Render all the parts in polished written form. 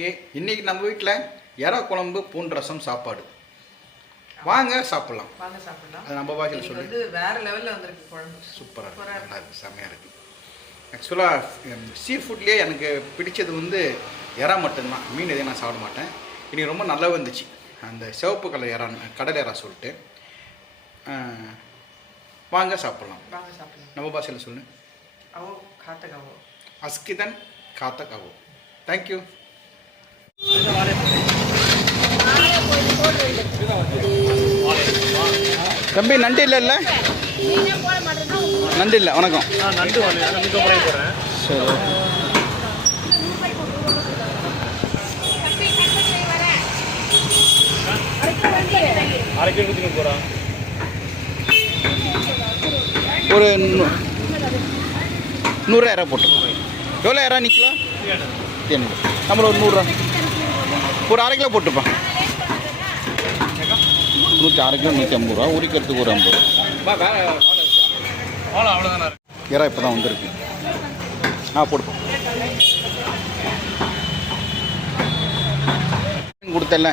Okay, இன்னைக்கு நம்ம வீட்டில் எறா குழம்பு பூண்டு ரசம் சாப்பாடு. வாங்க சாப்பிட்லாம். அது நம்ம பாஷையில் சொல்லி வந்து வேற லெவலில் வந்திருக்கு குழம்பு. சூப்பராக இருக்குது, நல்லா இருக்குது, செம்மையாக இருக்குது. ஆக்சுவலாக சீ ஃபுட்லேயே எனக்கு பிடிச்சது வந்து எறா மட்டும்தான். மீன் எதையும் நான் சாப்பிட மாட்டேன். இன்றைக்கி ரொம்ப நல்லா வந்துச்சு அந்த சிவப்பு கலர் எறா, கடல் எறா சொல்லிட்டு. வாங்க சாப்பிட்லாம். நம்ம பாஷையில் சொல்லு. அவோ காத்தகாவோ அஸ்கிதன் காத்தகாவோ. தேங்க்யூ. தம்பி நண்டு இல்லைல்ல? நண்டு இல்லை. வணக்கம். நண்டு போகிறேன். சரி, அரை கிலோ ஊற்றி போகிறோம். ஒரு 100 இறா போட்டு. எவ்வளோ இறா நிற்கலாம்? நம்மள ஒரு 100 ஒரு அரை கிலோ போட்டுப்பா. 106 கிலோ 150 ரூபா. உரிக்கிறதுக்கு ஒரு 50 ரூபா. அவ்வளோதானே. இறா இப்போ தான் வந்துருக்கு. போட்டுப்போம். கொடுத்தல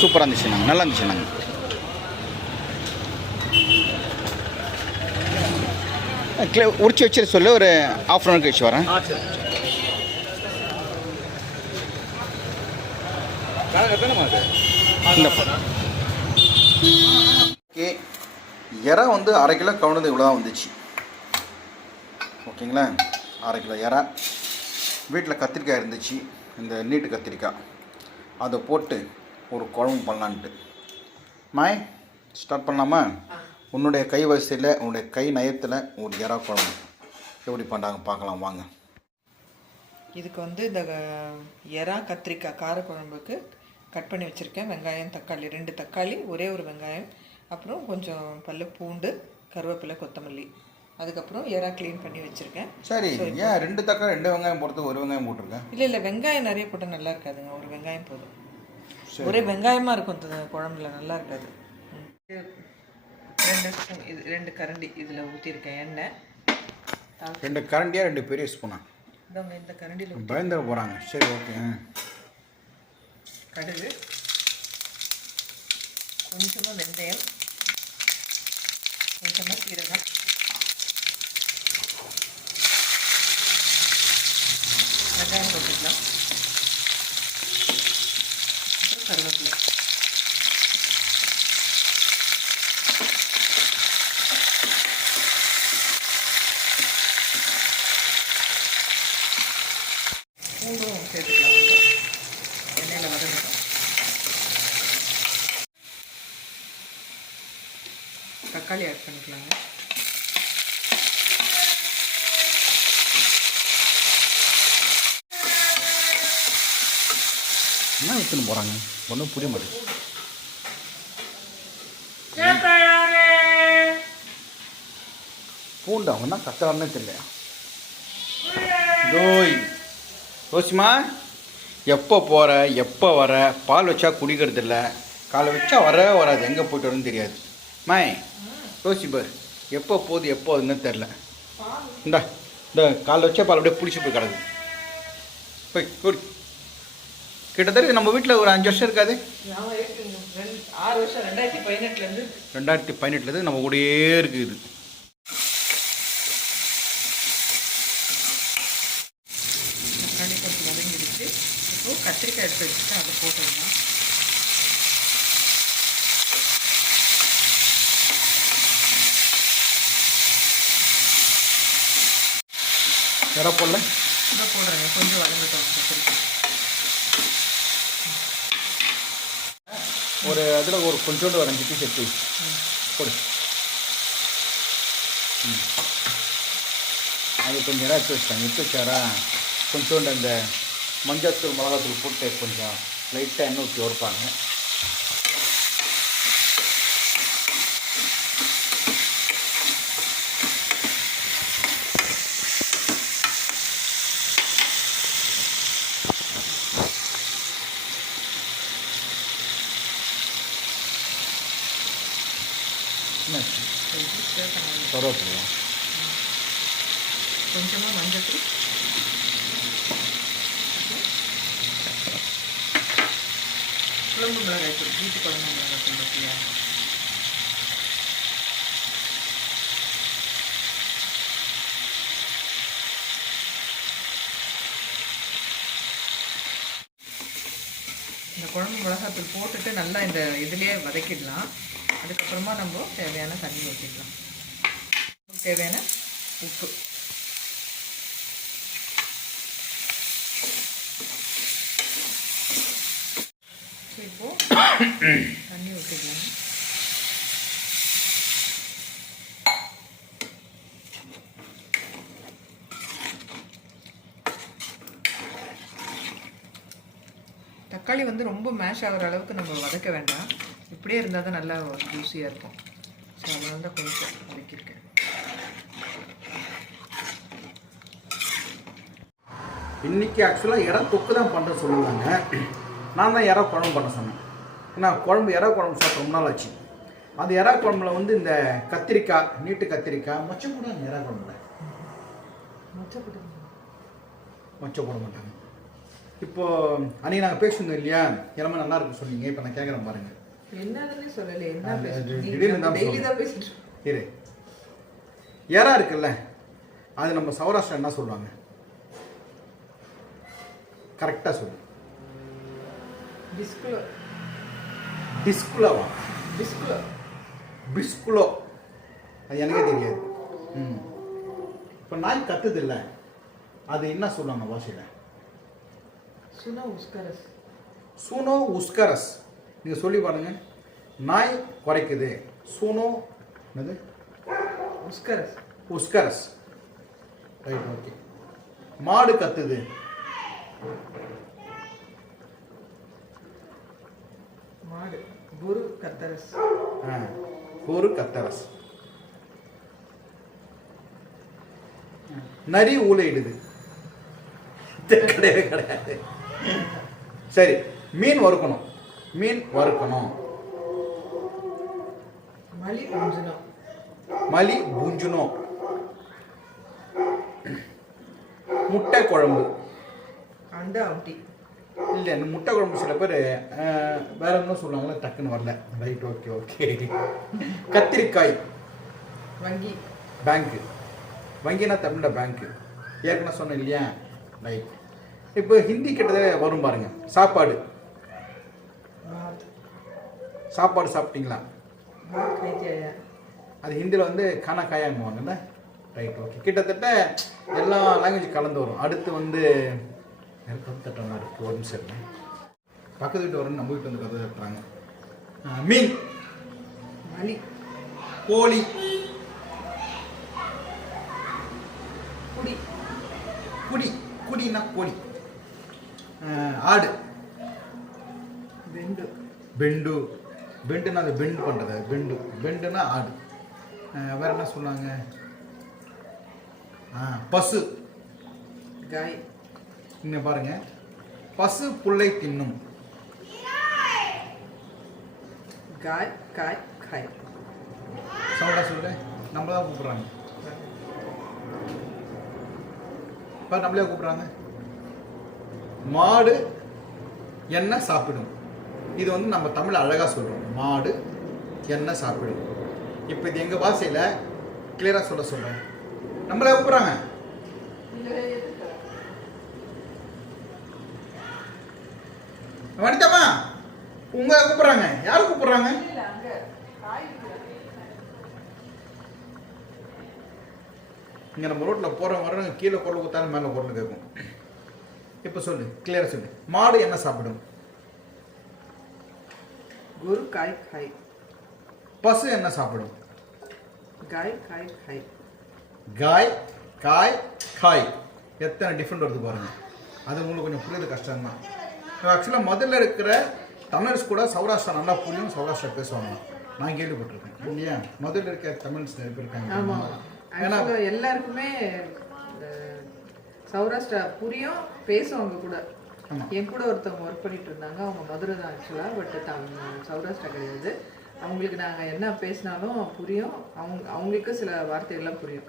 சூப்பராக இருந்துச்சு. நாங்கள் நல்லா இருந்துச்சு. நாங்கள் உரிச்சு வச்சுட்டு சொல்லி ஒரு ½ அன் கழிச்சு வரேன். ஓகே, எறா வந்து அரை கிலோ கவுனது இவ்வளோ தான் வந்துச்சு. ஓகேங்களா? அரை கிலோ எறா. வீட்டில் கத்திரிக்காய் இருந்துச்சு, இந்த நீட்டு கத்திரிக்காய். அதை போட்டு ஒரு குழம்பு பண்ணலான்ட்டு. மாய் ஸ்டார்ட் பண்ணலாமா? உன்னுடைய கை வரிசையில், உன்னுடைய கை நயத்தில் ஒரு எறா குழம்பு எப்படி பண்ணுறாங்க பார்க்கலாம் வாங்க. இதுக்கு வந்து இந்த எறா கத்திரிக்காய் காரக்குழம்புக்கு கட் பண்ணி வச்சுருக்கேன். வெங்காயம், தக்காளி, 2 தக்காளி, ஒரே ஒரு வெங்காயம், அப்புறம் கொஞ்சம் பல்லு பூண்டு, கருவேப்பிலை, கொத்தமல்லி, அதுக்கப்புறம் எறா க்ளீன் பண்ணி வச்சுருக்கேன். சரி, ஏன் 2 தக்காளி 2 வெங்காயம் போடுறது ஒரு வெங்காயம் போட்டிருக்கேன்? இல்லை வெங்காயம் நிறைய போட்டால் நல்லா இருக்காதுங்க. ஒரு வெங்காயம் போதும். ஒரே வெங்காயமாக இருக்கும் இந்த குழம்புல, நல்லா இருக்காது. 2 ஸ்பூன், இது 2 கரண்டி இதில் ஊற்றிருக்கேன் எண்ணெய். 2 கரண்டியா 2 பெரிய ஸ்பூனா? இந்த கரண்டியில் பயந்துட போகிறாங்க. சரி, ஓகே. கடுகு, கொஞ்சமாக வெந்தயம், கொஞ்சமாக சீரகம், வெங்காயம் போட்டுக்கலாம், அப்புறம் கருவேப்பிலை. பூண்டும் சேர்த்துக்கலாம். எண்ணெயில் வதங்கட்டும். தக்காளி ஆட் பண்ணிக்கலாங்க. என்ன எடுத்துன்னு போகிறாங்க? ஒன்றும் புரிய மாட்டேங்குது. பூண்டு அவங்கன்னா கத்தாரன்னே தெரியலையா? டோய் ரோசிமா, எப்போ போகிற, எப்போ வர? பால் வச்சா குடிக்கிறது இல்லை, காலை வச்சா வராது, எங்கே போய்ட்டு வரணும்னு தெரியாது. மாய் ரோசி பார், எப்போ போகுது எப்போ அதுன்னு தெரில. இந்த காலை வச்சா பால் அப்படியே பிடிச்சி போய் கிடக்குது. போய் குடி. கிட்டத்தட்ட நம்ம வீட்டில் ஒரு 5 வருஷம் இருக்காது. 6 வருஷம். 2018 நம்ம கூடயே இருக்குது. தக்காளி கொஞ்சம் வதங்கிடுச்சு. இப்போது கத்திரிக்காய் எடுத்து வச்சுட்டு அதை போட்டுடலாம். வேற போடல? இதை போடுறேங்க. கொஞ்சம் வதங்கட்டும் கத்திரிக்காய். ஒரு அதில் ஒரு கொஞ்சோண்டு ஒரு 5 பீஸ் எடுத்து போடு. அது கொஞ்சம் நேரம் எடுத்து வச்சிட்டாங்க. எடுத்து வச்சாரா கொஞ்சோண்டு அந்த மஞ்சத்தூள், மிளகாத்தூள் போட்டு கொஞ்சம் லைட்டாக எண்ணெய் ஊற்றி உரைப்பாங்க. கருவேப்பிலையா? கொஞ்சமாக மஞ்சள் குழம்பு மிளகாய் தூள், வீட்டு குழம்பு மிளகாய் தூள் பற்றியா? இந்த குழம்பு மிளகாத்தூள் போட்டுட்டு நல்லா இந்த இதுலேயே வதக்கிடலாம். அதுக்கப்புறமா நம்ம தேவையான தண்ணி ஊற்றிடலாம். தேவையான உப்பு. இப்போ தண்ணி ஊற்றிடலாம். தக்காளி வந்து ரொம்ப மேஷ் ஆகிற அளவுக்கு நம்ம வதக்க வேண்டாம். இப்படியே இருந்தால் தான் நல்லா ஜூஸியாக இருக்கும். ஸோ அதனால தான் கொஞ்சம் வதக்கியிருக்கேன். இன்றைக்கி ஆக்சுவலாக இறா தொக்கு தான் பண்ணுற சொல்லுவாங்க. நான் தான் இறா குழம்பு பண்ண சொன்னேன். ஏன்னா இறா குழம்பு சாப்பிட்டு ரொம்ப நாள் ஆச்சு. அந்த இறா குழம்புல வந்து இந்த கத்திரிக்காய், நீட்டு கத்திரிக்காய் மொச்சை கூட இறா குழம்புல மொச்சை போட மாட்டாங்க. இப்போது அன்றைக்கி நாங்கள் பேசியிருந்தோம் இல்லையா, எல்லாமே நல்லா இருக்குன்னு சொன்னீங்க. இப்போ நான் கேட்குறேன் பாருங்கள். என்னதுன்னு சொல்லலை. திடீர்னு தான் இரு. இறா இருக்குல்ல, அது நம்ம சௌராஷ்டிரா என்ன சொல்லுவாங்க? கரெக்டாக சொல்லு. பிஸ்குலோ. டிஸ்குலோவா? பிஸ்குலோ. பிஸ்குலோ. அது எனக்கே தெரியாது. இப்போ நாய் கத்துது இல்லை, அது என்ன சொல்லுவாங்க பாஷையில்? சுனோ உஸ்கரஸ். சூனோ உஸ்கரஸ். நீங்கள் சொல்லி பாருங்க. நாய் குறைக்குது. சூனோ என்னது? உஸ்கரஸ். உஸ்கரஸ். Right, okay. மாடு கத்துது. மாடு. குரு கத்தரஸ். குரு கத்தரஸ். நரி ஊழையிடுது. கிடையவே கிடையாது. சரி, மீன் வறுக்கணும். மீன் வறுக்கணும். மலி பூஞ்சுனோ. மலி பூஞ்சுனோ. முட்டை குழம்பு. அண்டா ஆம்டி. இல்லை, இந்த முட்டை குழம்பு சில பேர் வேற என்ன சொல்லுவாங்களே, டக்குன்னு வரல. Right, okay okay. கத்திரிக்காய். வங்கி. பேங்க்கு. வங்கினா தமிழில் பேங்க்கு. ஏற்கனவே சொன்னேன் இல்லையா? ரைட். இப்போ ஹிந்தி கிட்டத்தட்ட வரும் பாருங்க. சாப்பாடு. சாப்பாடு சாப்பிட்டீங்களா? அது ஹிந்தியில் வந்து கானா காயாங்குவாங்கல்ல. Right, okay. கிட்டத்தட்ட எல்லா லாங்குவேஜ் கலந்து வரும். அடுத்து வந்து எனக்கு வந்து தட்டுறாங்க. இருக்கு ஒரு நிமிஷம் இருங்க. பக்கத்து வீட்டு வரணும், நம்ம வீட்டு வந்து கதை தட்டுறாங்க. மீன். மலி. கோழி. குடி. குடி. குடினா கோழி. ஆடு. பெண்டு. பெண்டு. பெண்டுனா அது பெண்டு பண்ணுறது. பெண்டு. பெண்டுனா ஆடு. வேற என்ன சொன்னாங்க? பசு. காய். இங்கே பாருங்க. பசு புல்லை தின்னும். காய். காய். காய். சவுண்டா சொல்லு. நம்மள தான் கூப்பிட்றாங்க. இப்போ நம்மளே கூப்பிட்றாங்க. மாடு என்ன சாப்பிடும். இது வந்து நம்ம தமிழ் அழகாக சொல்கிறோம். மாடு என்ன சாப்பிடும். இப்போ இது எங்கள் பாஷையில் கிளியராக சொல்கிறேன். நம்மளே கூப்பிட்றாங்க. வனிதாமா, உங்களை கூப்பிட்றாங்க. யார் கூப்பிட்றாங்க? இங்கே நம்ம ரோட்டில் போகிறவங்க வர்றவங்க கீழே குரல் கொடுத்தாலும் மேலே குரல் கேட்கும். இப்போ சொல்லு, கிளியராக சொல்லு. மாடு என்ன சாப்பிடும். குரு காய் காய். பசு என்ன சாப்பிடும். காய் காய் காய். காய் காய் காய். எத்தனை டிஃப்ரெண்ட் வருது பாருங்க. அது உங்களுக்கு கொஞ்சம் புரியுது கஷ்டம்தான். ஆக்சுவலாக முதல்ல இருக்கிற தமிழ்ஸ் கூட சௌராஷ்டிரா நல்லா புரியும். சௌராஷ்டிரா பேசுவாங்க. நான் கேள்விப்பட்டிருக்கேன் இல்லையா. முதல்ல இருக்க தமிழ்ஸ் நிறைய பேர் இருக்காங்க. ஏன்னா எல்லாருக்குமே சௌராஷ்டிரா புரியும், பேசுவாங்க கூட. என் கூட ஒருத்தவங்க ஒர்க் பண்ணிட்டு இருந்தாங்க. அவங்க மதுரை தான் ஆக்சுவலாக. பட் சௌராஷ்டிரா கிடையாது. அவங்களுக்கு நாங்கள் என்ன பேசினாலும் புரியும். அவங்களுக்கு சில வார்த்தைகள்லாம் புரியும்.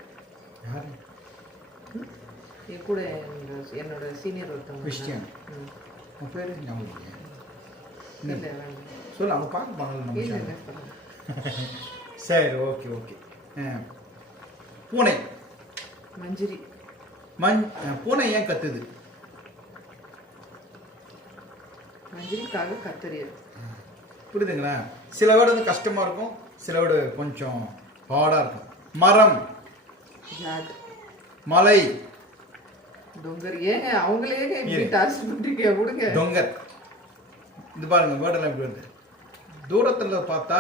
என் கூட என்னோட சீனியர் ஒருத்தவங்க. கிறிஸ்டியன். பேர் ஞாபகம். இல்லை வேண்டாம். சொல்லு அவங்க பார்க்க போனாங்க நம்ம இல்லை channel. இல்லை சொல்லுங்க. சரி ஓகே ஓகே பூனை மஞ்சரி. பூனை ஏன் கத்துது? மஞ்சரிக்காக கத்தறியது. புரியுதுங்களா? சில வேர்டு வந்து கஷ்டமாக இருக்கும், சில வேர்டு கொஞ்சம் ஹார்டாக இருக்கும். மரம், ஜாட். மலை, டொங்கர். ஏங்க அவங்களே இப்படி டாஸ்க் பண்ணிருக்கீங்க, விடுங்க. டொங்கர். இது பாருங்க வேர்டெல்லாம் எப்படி வருது. தூரத்தில் பார்த்தா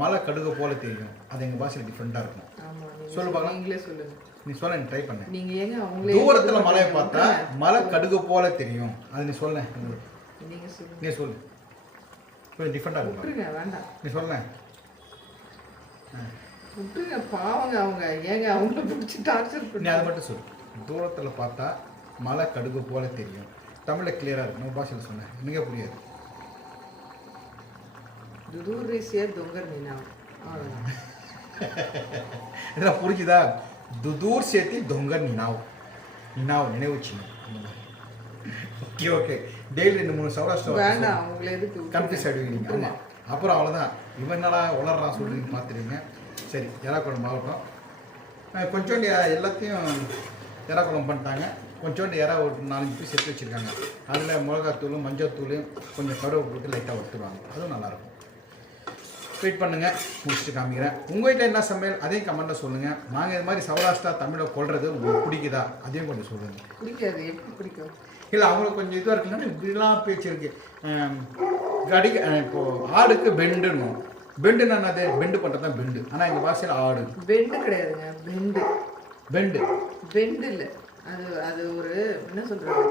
மலை கடுகு போல தெரியும். அது எங்கள் பாஷையில் டிஃப்ரெண்ட்டாக இருக்கும். ஆமா, சொல்லு பார்க்கலாம். நீங்களே சொல்லுங்க. நீ சொல்ல, ட்ரை பண்ண. நீங்க ஏங்க அவங்களே தூரத்துல மலையை பார்த்தா மலை கடுகு போல தெரியும். அது நீ சொல்ல. நீங்க சொல்லுங்க. நீ சொல்லு. கொஞ்சம் டிஃப்ரெண்டாக இருக்கும். விட்டுருங்க, வேண்டாம். நீ சொல்ல. விட்டுருங்க, பாவங்க அவங்க. ஏங்க அவங்கள பிடிச்சி டார்ச்சர் நீ பண்ணி. அதை மட்டும் சொல்லு. தூரத்தில் பார்த்தா மலை கடுகு போல தெரியும். தமிழில் கிளியராக இருக்கும். நம்ம பாஷையில் சொன்னேன், எனக்கு புரியாது. துதூர் ரேசியா டொங்கர் நினா. இதெல்லாம் புரிஞ்சுதா? துதூர் சேர்த்து டொங்கர் நினாவ். நினாவ் நினைவு சின்னம். Okay okay. டெய்லி 2-3 சௌராஷ்டிரா வேண்டாம், அவங்களே எதுக்கு கன்ஃபியூஸ் ஆகிடுவீங்க. ஆமாம், அப்புறம் அவ்வளோதான். இவன் என்னடா உளறான் சொல்கிறீங்க பார்த்துருங்க. சரி, எறாக்குழம்பு ஆகட்டும். கொஞ்சோண்டு எல்லாத்தையும் எறாக்குழம்பு பண்ணிட்டாங்க. கொஞ்சோண்டு எறா ஒரு 4-5 பீஸ் எடுத்து வச்சுருக்காங்க. அதில் மிளகாத்தூள், மஞ்சள்தூள், கொஞ்சம் கருவேப்பிலை போட்டு லைட்டாக வறுத்துருவாங்க. அதுவும் நல்லாயிருக்கும். வெயிட் பண்ணுங்கள், முடிச்சுட்டு காமிக்கிறேன். உங்கள் வீட்டில் என்ன சமையல் அதையும் கமெண்ட்டில் சொல்லுங்கள். நாங்கள் இது மாதிரி சௌராஷ்டிரா தமிழை கொள்வது உங்களுக்கு பிடிக்குதா அதையும் கொஞ்சம் சொல்லுங்கள். பிடிக்காது, எப்படி பிடிக்கும்? இல்லை, அவங்களுக்கு கொஞ்சம் இதுவாக இருக்குன்னா இப்படிலாம் பேச்சு இருக்கு. இப்போது ஆடுக்கு பெண்டுன்னு. பெண்டுன்னு என்னது? பெண்டு பண்ணுறது தான் பெண்டு. ஆனால் எங்கள் பாஷையில் ஆடு பெண்டு கிடையாதுங்க, பெண்டு. பெண்டு பெண்டு இல்லை, அது அது ஒரு என்ன சொல்கிறது,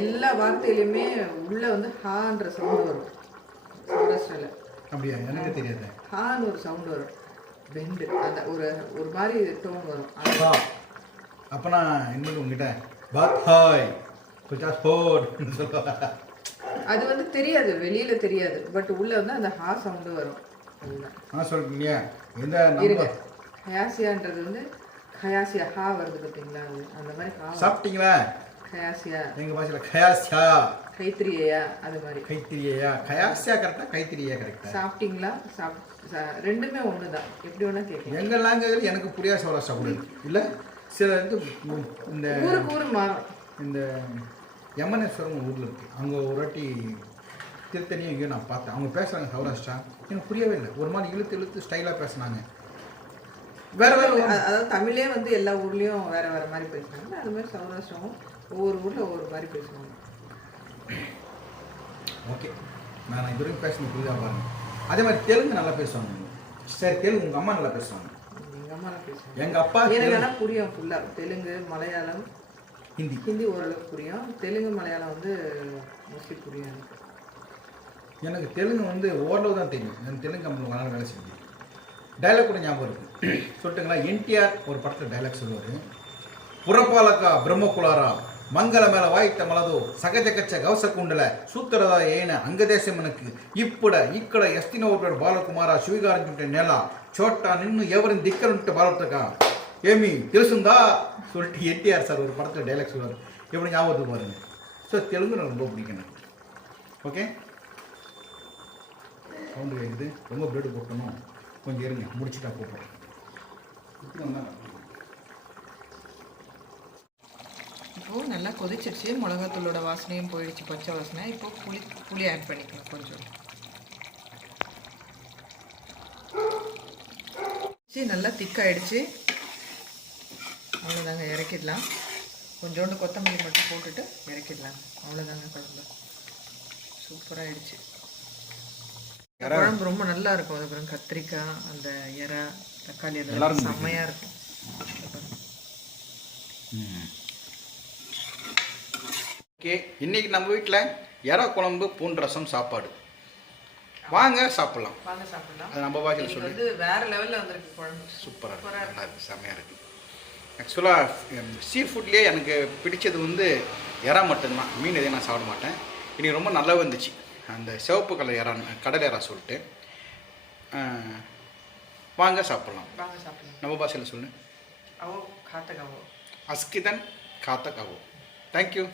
எல்லா வார்த்தையிலையுமே உள்ளே வந்து ஹான்ற சவுண்டு வரும் சௌராஷ்டிராவில். அப்படியா? எனக்கு தெரியாது. ஹான்னு ஒரு சவுண்டு வரும். பெண்டு அந்த ஒரு ஒரு மாதிரி டோன் வரும். அப்பா அப்போ நான் இன்னும் உங்ககிட்ட பாத் ஹாய் கொஞ்சம் ஸ்போர்ட்னு சொல்லுவேன். அது வந்து தெரியாது, வெளியில தெரியாது, பட் உள்ள வந்து அந்த ஹா சவுண்டு வரும். அதுதான் சொல்றீங்க. எந்த இருங்க, நம்பர் ஹயாசியான்றது வந்து ஹயாசியா ஹா வருது பார்த்தீங்களா? அது அந்த மாதிரி ஹா. சாப்பிட்டீங்களா? ஹயாசியா எங்கள் பாஷையில் கயாசியா, கைத்திரியா, அது மாதிரி. கைத்திரியா, கயாசியா கரெக்டாக, கைத்திரியா கரெக்டாக. சாப்பிட்டீங்களா? ரெண்டுமே ஒன்று தான், எப்படி வேணா கேட்கலாம். எங்கள் லாங்குவேஜில் எனக்கு புரியாத சௌராஷ்டிரா கூட இல்லை. சில இது இந்த ஊருக்கு ஊர் மாறும். இந்த யமனேஸ்வரம் ஊரில் இருக்குது. அங்கே ஒரு வாட்டி திருத்தணியும் எங்கேயும் நான் பார்த்தேன். அவங்க பேசுகிறாங்க சௌராஷ்டிரா, எனக்கு புரியவே இல்லை. ஒரு மாதிரி இழுத்து ஸ்டைலாக பேசுனாங்க. வேறு வேறு அதாவது தமிழே வந்து எல்லா ஊர்லேயும் வேற வேற மாதிரி பேசுனாங்க. அது மாதிரி சௌராஷ்டிராவும் ஒவ்வொரு ஊரில் ஒவ்வொரு மாதிரி பேசுவாங்க. ஓகே, நான் இது வரைக்கும் பேசுனது புரியுதா பாருங்க. அதே மாதிரி தெலுங்கு நல்லா பேசுவாங்க. சரி, தெலுங்கு உங்கள் அம்மா நல்லா பேசுவாங்க. எங்கள் அம்மாலாம் பேசுவாங்க. எங்கள் அப்பா எனக்கு ஆனால் புரியும் ஃபுல்லாக. தெலுங்கு, மலையாளம், ஹிந்தி. ஹிந்தி ஓரளவுக்கு புரியும். தெலுங்கு, மலையாளம் வந்து மோஸ்ட்லி புரியும் எனக்கு. எனக்கு தெலுங்கு வந்து ஓரளவு தான் தெரியும். எனக்கு தெலுங்கு கம்பெனி நல்லா வேலை செஞ்சு டைலாக் கூட ஞாபகம் இருக்குது. சொல்லிட்டுங்களா? என்டிஆர் ஒரு படத்தில் டைலாக் சொல்லுவார். புறப்பாலக்கா பிரம்மகுலாரா మంగళ మేళ వాయిత మలదు సగజగచ్చ గవసకుండల సూత్రద ఏన అంగదేశం మనకు ఇక్కడ ఎస్తినోపేడు బాలకుమార శివగారించుంటే నెల చోట నిన్ను ఎవరిని దిక్కరుంటే బాలతగా ఏమి తెలుసుందా சொல்லிட்டு என்டிஆர் சார் ஒரு படத்தில் டைலாக் சொல்லுவார். எப்படி ஞாபகத்துக்கு பாருங்க. ஸோ தெலுங்கு எனக்கு ரொம்ப பிடிக்கும் எனக்கு. ஓகே, சவுண்டு கேட்குது. ரொம்ப பிளேடு போட்டணும். கொஞ்சம் இருங்க, முடிச்சுட்டா போட்டுறேன். இப்போது நல்லா கொதிச்சிருச்சு. மிளகாத்தூளோட வாசனையும் போயிடுச்சு, பச்சை வாசனை. இப்போது புளி ஆட் பண்ணிக்கலாம் கொஞ்சம். நல்லா திக்காயிடுச்சு. அவ்வளோதாங்க, இறக்கிடலாம். கொஞ்சோண்டு கொத்தமல்லி மட்டும் போட்டுட்டு இறக்கிடலாம். அவ்வளோதாங்க, குழம்பு சூப்பராகிடுச்சு. குழம்பு ரொம்ப நல்லா இருக்கும். அதுக்கப்புறம் கத்திரிக்காய், அந்த இறா, தக்காளி அதெல்லாம் செம்மையாக இருக்கும். ஓகே, இன்றைக்கி நம்ம வீட்டில் எறா குழம்பு பூண்டு ரசம் சாப்பாடு. வாங்க சாப்பிட்லாம். வாங்க சாப்பிடலாம். அது நம்ம பாஷையில் சொல்லி வந்து வேறு லெவலில் வந்திருக்கு குழம்பு. சூப்பராக நல்லா இருக்குது, செம்மையாக இருக்குது. ஆக்சுவலாக சீ ஃபுட்லேயே எனக்கு பிடிச்சது வந்து எறா மட்டும்தான். மீன் எதையும் நான் சாப்பிட மாட்டேன். இன்றைக்கி ரொம்ப நல்லா வந்துச்சு. அந்த சிவப்பு கலர் எறா, கடல் எறா சொல்லிட்டு. வாங்க சாப்பிட்லாம். வாங்க சாப்பிடலாம். நம்ம பாஷையில் சொல்லு. அவோ காத்தகாவோ அஸ்கிதன் காத்தகாவோ. தேங்க்யூ.